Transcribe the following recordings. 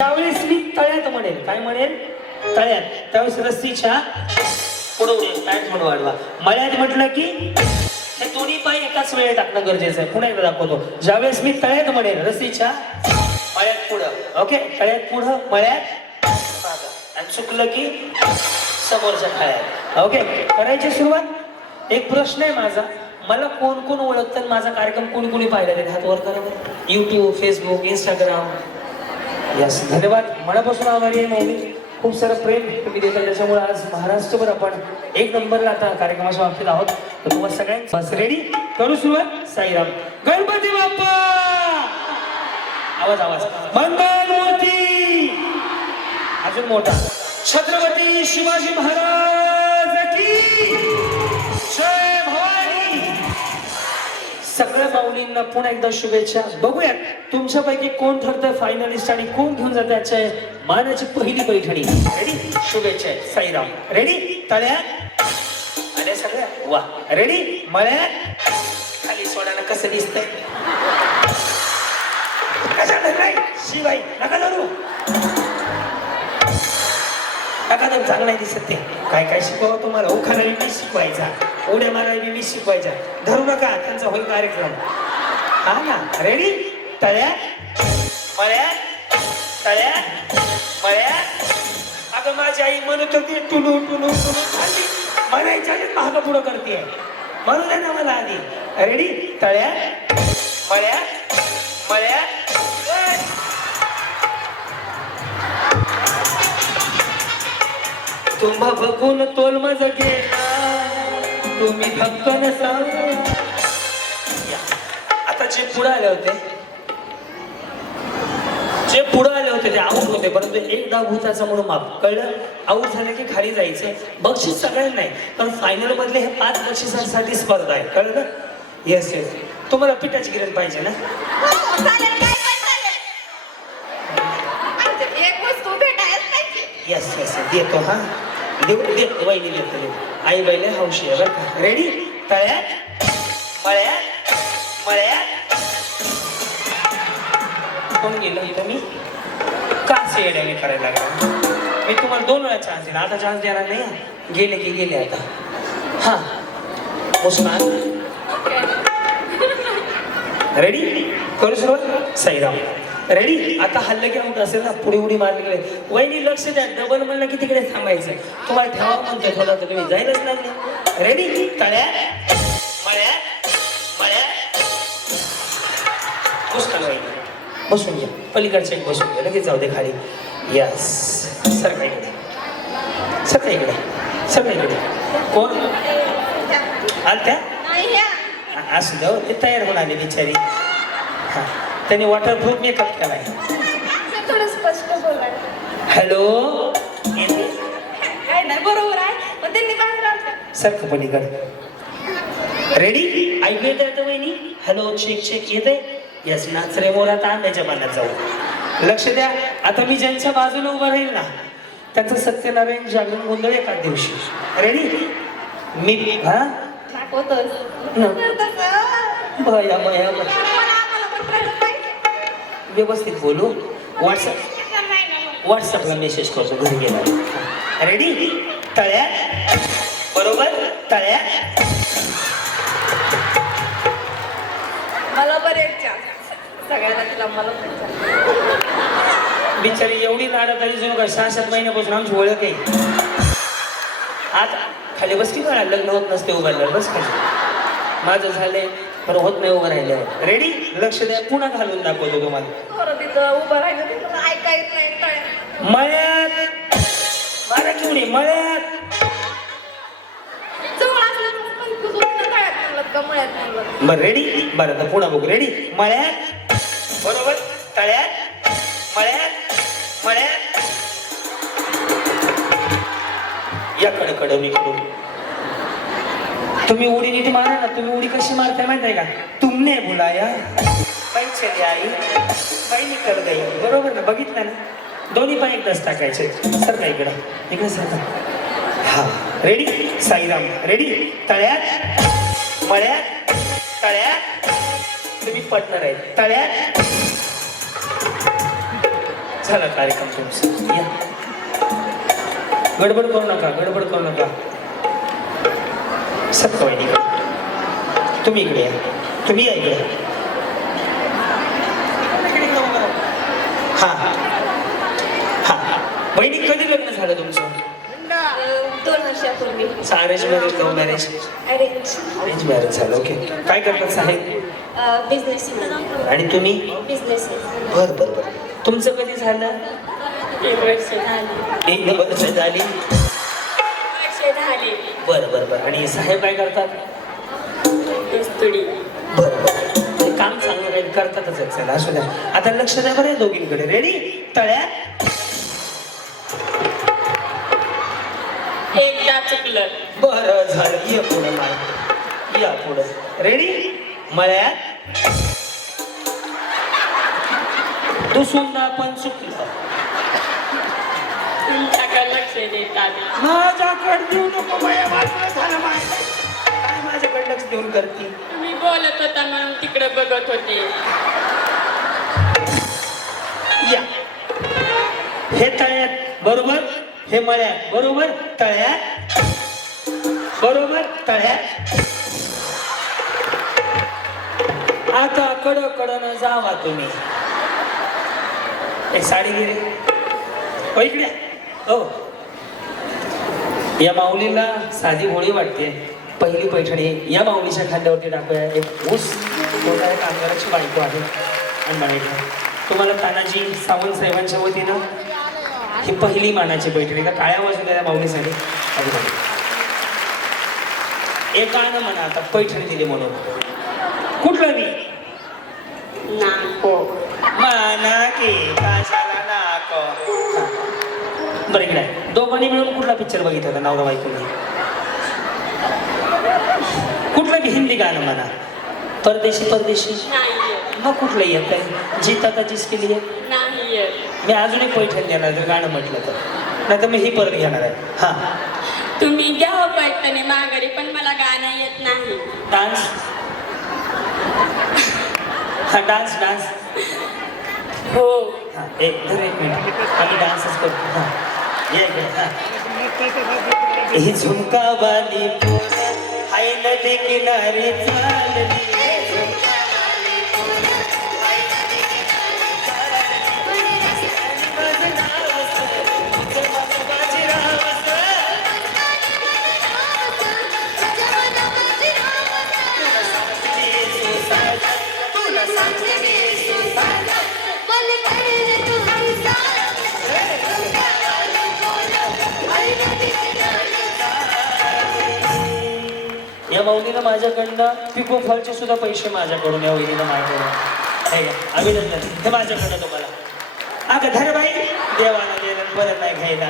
त्यावेळेस मी तळ्यात म्हणेल. काय म्हणेल? तळ्यात. त्यावेळेस रस्सीच्या पुढे पॅन्ट म्हणून वाढवा. मळ्यात म्हटलं की हे दोन्ही पाय एकाच वेळेत टाकणं गरजेचं आहे. पुन्हा एकदा दाखवतो. ज्यावेळेस मी तळ्यात म्हणेल रस्सीच्या मळ्यात पुढं. ओके? तळ्यात पुढं मळ्यात आणि चुकलं की समोरच्या खाळ्यात ओके? करायची सुरुवात? एक प्रश्न आहे माझा. मला कोण कोण ओळखतं आणि माझा कार्यक्रम कोणी कोणी पाहिला ते हात वर करा युट्यूब फेसबुक इंस्टाग्राम यस धन्यवाद. मनापासून आभारी आहे माऊली खूप सारं प्रेम तुम्ही देता त्याच्यामुळे आज महाराष्ट्रभर आपण एक नंबरला आता कार्यक्रमाच्या बाबतीत आहोत. तर तुम्हाला सगळ्यांचं बस रेडी करू सुरुवात? साईराम. गणपती बाप्पा! आवाज आवाज. मंगल मूर्ती! अजून मोठा. छत्रपती शिवाजी महाराज! सगळ्या माऊलींना पुन्हा एकदा शुभेच्छा. बघूयात तुमच्यापैकी कोण ठरतंय फायनलिस्ट आणि कोण घेऊन जाते आजच्या मानाची पहिली पैठणी. रेडी शुभेच्छा. साईराम. रेडी तळ्यात. अरे सगळ्या. वा. रेडी मळ्यात. खाली सोडायला कसं दिसतंय? कशा धरलाय शिवाई नका धरू. नका धरू चांगला दिसत ते. काय काय शिकवावं तुम्हाला? उखाणारी मी शिकवायचा. उड्या मारायला मी शिकवायचा. धरू नका त्यांचा होईल कार्यक्रम. हा ना? रेडी तळ्यात मळ्यात तळ्यात मळ्यात अगं माझी आई म्हणत होती टुलू टुलू टुलू खाली. म्हणायच्या आधीच महाग पुढं करते. म्हणू दे ना मला आधी. रेडी तळ्यात मळ्यात मळ्यात तुम्हा बघून तोल मज गेला तुम्ही सांग आता जे पुढे आले होते जे पुढे आले होते ते आऊट होते परंतु एक डाव भूताचा म्हणून माप कळलं? आऊट झाले की खाली जायचं? बक्षीस सगळ्यांना नाही पण फायनल मधले हे पाच बक्षिसांसाठी स्पर्धा आहे. कळलं येस येस तुम्हाला पिठाची गिरण पाहिजे ना. येस येस देतो हा. देऊ देतो वहिनी देतो. आई बहिणी हौशी आहे बरं का. रेडी तळ्यात मळ्यात मळ्यात कोण गेलं इथं? मी? का येड्याने करायला लागला? मी तुम्हाला दोन वेळा चान्स दिला. आता चान्स देणार नाही. गेले की गेले आता. हा. मुस्कान रेडी करू सुरुवात? साईराम रेडी आता हल्लं की आउट असेल ना पुढे उडी मारली गेले. वहिनी लक्ष द्या. डबल म्हणलं की तिकडे थांबायचं. तुम्हाला ठेवा म्हणते थोडा तर तुम्ही. जायलाच लागले रेडी मळ्यात मुस्कान वहिनी बसून घ्या. पलीकडच्या बसून घ्या. लगेच जाऊ दे खाली. यस सर इकडे. सर इकडे. सर इकडे. कोण? आलत्या नाही ह्या. असू द्या हो, तयार होऊन आले बिचारी. हा. त्यांनी वॉटरप्रूफ मेकअप केलाय थोडं स्पष्ट बोला. हॅलो? काय नाही बरोबर आहे. पण त्यांनी. सारखं पलीकडे. रेडी ऐकू येते आता वहिनी? हॅलो चेक चेक येते यस नाच रे मोरा आता आंब्याच्या पाण्यात जाऊ. लक्ष द्या. आता मी ज्यांच्या बाजूला उभा राहील ना त्यांचं सत्यनारायण जागरण गोंधळ एका दिवशी. रेडी मी हा? दाखवतोस. न. तसं. बया. व्यवस्थित बोलू. व्हॉट्सअप. व्हॉट्सअपला मेसेज करतो घरी गेला रेडी तळ्यात बरोबर? तळ्यात मला बरेच chance. सगळ्यांना तिला मला. बिचारी एवढी नाडत आली जणू काय सहा सात महिन्यापासून आमची ओळख आहे. आता खाली बस की लग्न होत नसते उभारल्यावर बस खाली. माझं झालंय पण होत नाही उभं राहिल्यावर. रेडी लक्ष द्या. पुन्हा घालून दाखवतो तुम्हाला. पोरं तिथं उभं राहिलं की मला ऐका येत नाही तळ्यात. मळ्यात. मारा केवढी मळ्यात. जवळ तळ्यात म्हणलं का मळ्यात म्हणलं. बरं रेडी बरं आता पुन्हा बघू. रेडी मळ्यात. बरोबर? तळ्यात. मळ्यात. मळ्यात. या कडे कडवणी कडून तुम्ही उडी नीट मारा ना तुम्ही उडी कशी मारताय माहिती आहे का? तुमने बुलाया बाई चली आई बाई निकल गई. बरोबर ना? बघितलं ना? दोन्ही पण एकदाच टाकायचे. सर का इकडं? इकडे सर हा. रेडी साईराम. रेडी तळ्यात मळ्यात तळ्यात. तुम्ही पटणार आहे. तळ्यात. झाला कार्यक्रम तुमचा. या. गडबड करू नका गडबड करू नका. सत्कवाईनी तुम्ही इकडे या. तुम्ही या इकडे. हा हा. बहिणी कधी लग्न झालं तुमचं? दोन वर्षापूर्वी. Arrange marriage love marriage arrange marriage झालं ओके काय करतात साहेब? बिझनेस आणि तुम्ही? बिझनेस बर बर बर. तुमचं कधी झालं? एक वर्ष झाली. एक वर्ष झाली. वर्ष झाली बरं बरं बरं. आणि साहेब काय करतात? कस्तुरी. बरं बरं. ते काम चांगलं काही करतातच चला असू द्या. आता लक्ष द्या बरं या दोघींकडे. रेडी तळ्यात. एकदा चुकलं. बरं झालं. ये पुढं माय या पुढं. रेडी मळ्यात. दुसुंदा पण चुकलं. लक्ष देत माझ्याकडे देऊ नको माया वाटलं झालं माय काय माझ्याकडे लक्ष देऊन करते? तुम्ही बोलत होता म्हणून तिकडे बघत होते. या. हे तळ्यात बरोबर हे मळ्यात बरोबर तळ्यात बरोबर तळ्यात. आता कड कडन जावा तुम्ही. एक साडी गेली हो इकडे. हो या माऊलीला साधी होळी वाटते. पहिली पैठणी या माऊलीच्या खांद्यावरती टाकूया. एक ऊस मोठ्या कामगाराची बायको आहे. आणि म्हणायचं तुम्हाला तानाजी सावंत साहेबांच्या वतीनं ही पहिली मानाची पैठणी. का काळ्या वाजून या माऊलीसाठी? आधी बघा. एक गाणं म्हणा आता पैठणी दिली म्हणून. कुठलं मी? नाको. माना की नाको. बरं इकडे. दोघांनी मिळून कुठला पिक्चर बघितला होता? नवरा बायकोनी कुठलं की हिंदी गाणं म्हणा. परदेशी परदेशी. मग कुठलं येत आहे? जीता का जिसके लिए. नाही मी अजून एक पैठण देणार जर गाणं म्हटलं तर. नाही तर मी ही परत घेणार आहे. हा. तुम्ही द्या पैठणी माघारी पण मला गाणं येत नाही. डान्स. हा डान्स डान्स. हो. हा एक धर एक मिनिट. आम्ही डान्सच करतो. हा. हा ही झुमकावाली पोरं हाय नदी किनारी चालली. माऊलीनं माझ्याकडनं पिको फॉलचे सुद्धा पैसे माझ्याकडून या वहिनीनं माझ्याकडून हे अभिनंदन. हे माझ्याकडनं तुम्हाला. अगं धर बाई देवाला गेलं परत नाही घ्यायला.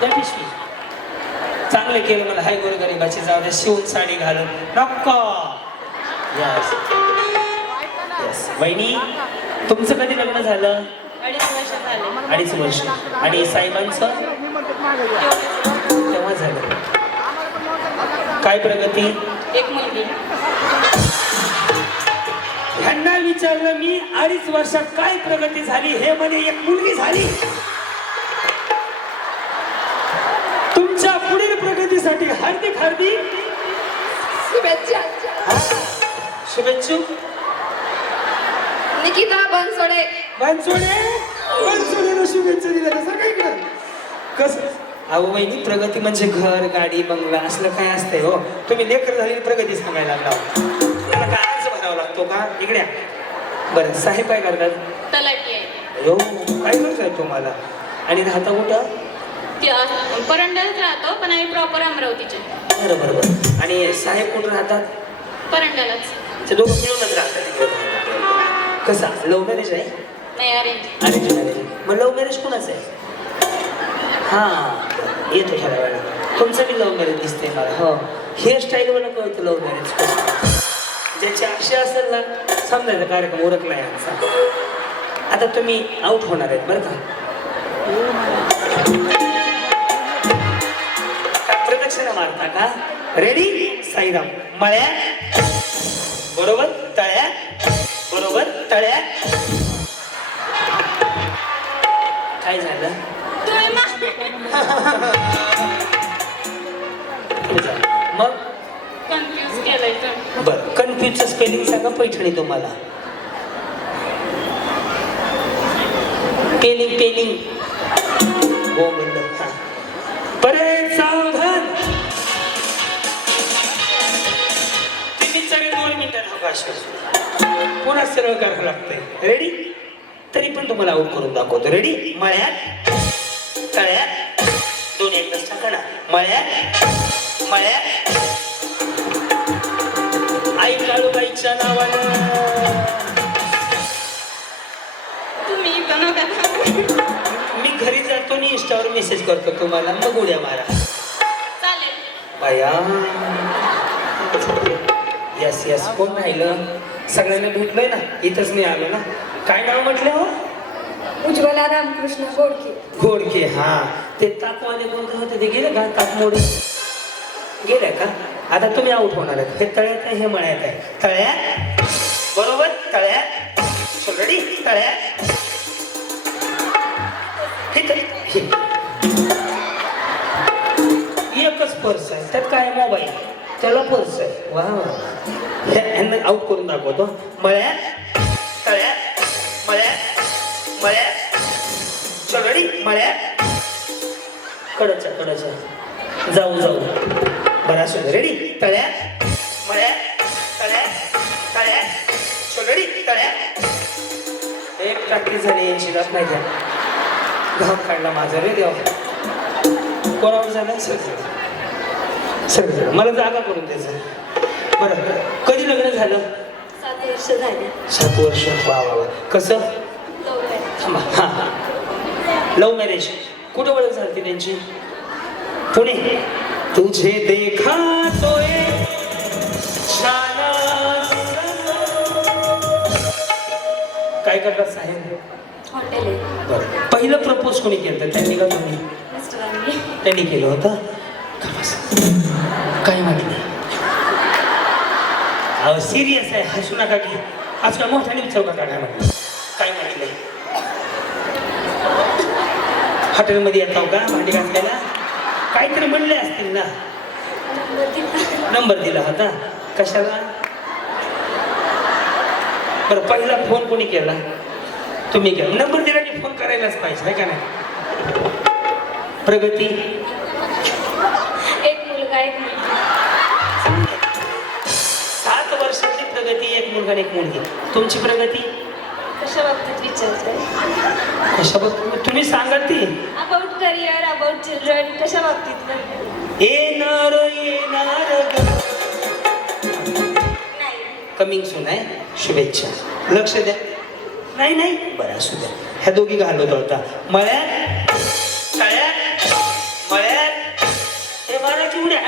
द्या पिशवी. चांगलं केलं मला. हाय गोर गरीबाची जाऊ दे शिवून साडी घालून. नको. यस यस वहिनी तुमचं कधी लग्न झालं? अडीच वर्ष झाले. अडीच वर्ष. आणि साहेबांचं तेव्हा झालं. काय प्रगती? एक मुलगी. ह्यांना विचारलं मी अडीच वर्षात काय प्रगती झाली? हे म्हणे एक मुलगी झाली. तुमच्या पुढील प्रगतीसाठी हार्दिक हार्दिक शुभेच्छा. शुभेच्छुक निकिता बनसोडे. बनसोडे? बनसोडेला शुभेच्छा दिल्या तसं काय कसं? अहो वहिनी प्रगती म्हणजे घर गाडी बंगला असलं काय असतंय हो. तुम्ही लेकर झालेली प्रगती सांगायला लागला. त्याला काय अर्ज भरावा लागतो का? इकडे. बरं साहेब काय करतात? तलाठी आहे. हो काय करताय तुम्हाला? आणि राहता कुठं? ती परंड्यात राहतो पण आम्ही प्रॉपर अमरावतीचे. बरं बरं बरं. आणि साहेब कुठं राहतात? परंड्यालाच. ते दोघं मिळूनच राहतात कसा? लव्ह मॅरेज आहे? नाही अरेंज अरेंज मॅरेज मग लव्ह मॅरेज कोणाचं आहे? हां. येतो थोड्या वेळा तुमचं बी लव्ह मॅरेज दिसते मला हो. हेअरस्टाईलवर कळतं लव्ह मॅरेज ज्याची अशी असेल ना समजायचा कार्यक्रम उरकला यांचा आता तुम्ही आउट होणार आहेत बरं का? प्रदक्षिणा मारता का? रेडी साईराम मळ्या. बरोबर? तळ्या. बरोबर? तळ्या. काय झालं? मग? कन्फ्यूज केलंय. बर कन्फ्युजचं स्पेलिंग सांगा पैठणी तुम्हाला. पेलिंग पेलिंग हो म्हणलं. परत सावधान. तुम्ही चालेल दोन मिनिटात अवकाश पुन्हा सरळ करावं लागतंय. रेडी तरी पण तुम्हाला आऊट करून दाखवतो. रेडी मळ्यात? तळ्यात दोन एक टाका ना मळ्यात मळ्यात आई काळूबाईच्या नावानं. तुम्ही मी घरी जातो आणि इंस्टावर मेसेज करतो तुम्हाला. मग उड्या मारा. चालेल. बाया. यस यस कोण राहिलं? सगळ्यांना भेटलोय ना? इथंच नाही आलो ना? काय नाव म्हटलं हो? उज्ज्वला रामकृष्ण गोडके. घोडके हा. ते ताकवाले कोणते होते ते गेले का? ताक मोडून गेले का? आता तुम्ही आऊट होणार आहेत. हे तळ्यात आहे हे मळ्यात आहे. तळ्यात? बरोबर? तळ्यात? रेडी तळ्यात? हे तरी हे. एकच पर्स आहे. त्यात काय मोबाईल त्याला पर्स आहे. वा वा. हे- ह्यांना करून दाखवतो. मळ्यात? तळ्यात? मळ्यात? मळ्यात? चल रेडी मळ्यात? कडच्या कडच्या. जाऊ जाऊ. बरं रेडी तळ्यात? मळ्यात? तळ्यात? तळ्यात? चल रेडी तळ्यात? एक प्रॅक्टिस झाली ऐंशी लाख नाही द्या घाम काढला माझा रे देवा. कोणावर झालं? सर सर सर मला जागा करून द्यायचं. बरं कधी लग्न झालं? सात वर्ष झाली. सात वर्ष. वा वा. कसं? Love marriage. कुठं ओळख झाली त्यांची? पुणे. तुझे देखा तोय काय करतात साहेब? पहिलं प्रपोज कोणी केलं? त्यांनी का तुम्ही? त्यांनी केलं होतं? काय म्हटलं अहो सिरियस आहे. हसू नका की. आजकाल मोठ्याने विचारू का काय म्हटलं काय म्हटलंय हॉटेलमध्ये येतो का? भांडी घातलेला काहीतरी म्हणले असतील ना. नंबर दिला. होता. कशाला? बरं पहिला फोन कोणी केला? तुम्ही केला. नंबर दिला की फोन करायलाच पाहिजे आहे का नाही? प्रगती? एक मुलगा एक मुलगी. सात वर्षाची प्रगती एक मुलगा आणि एक मुलगी. तुमची प्रगती? कशा बाबतीत विचारताय तुम्ही सांगा ती. अबाउट करिअर अबाउट चिल्ड्रन कशा बाबतीत येणार येणार कमिंग सून आहे. शुभेच्छा. लक्ष द्या. नाही नाही. बरं असू द्या. ह्या दोघी घालवत होता. मळ्यात तळ्यात मळ्यात. हे मारायची उड्या?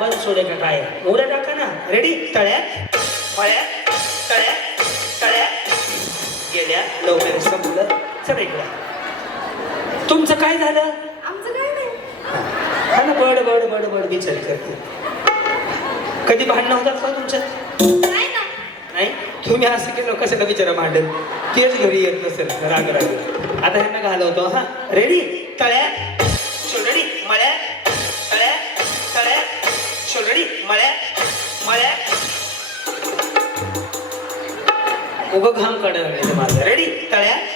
बंद सोडे का काय? उड्या टाका ना. रेडी तळ्यात मळ्यात. गेल्या लवकर संपलं चला इकडं. तुमचं काय झालं? आमचं काय नाही. हा. ना बड बड बड बड विचार करते. कधी भांडणं होतात का तुमच्यात? नाही तुम्ही असं केलं कशाला बिचारा भांडण? तेच घरी येत नसेल राग राग. आता ह्यांना घालवतो हा. रेडी तळ्यात रेडी मळ्यात तळ्यात तळ्यात रेडी मळ्यात मळ्यात उगं घाम काढायला लागले माझं रेडी तळ्यात?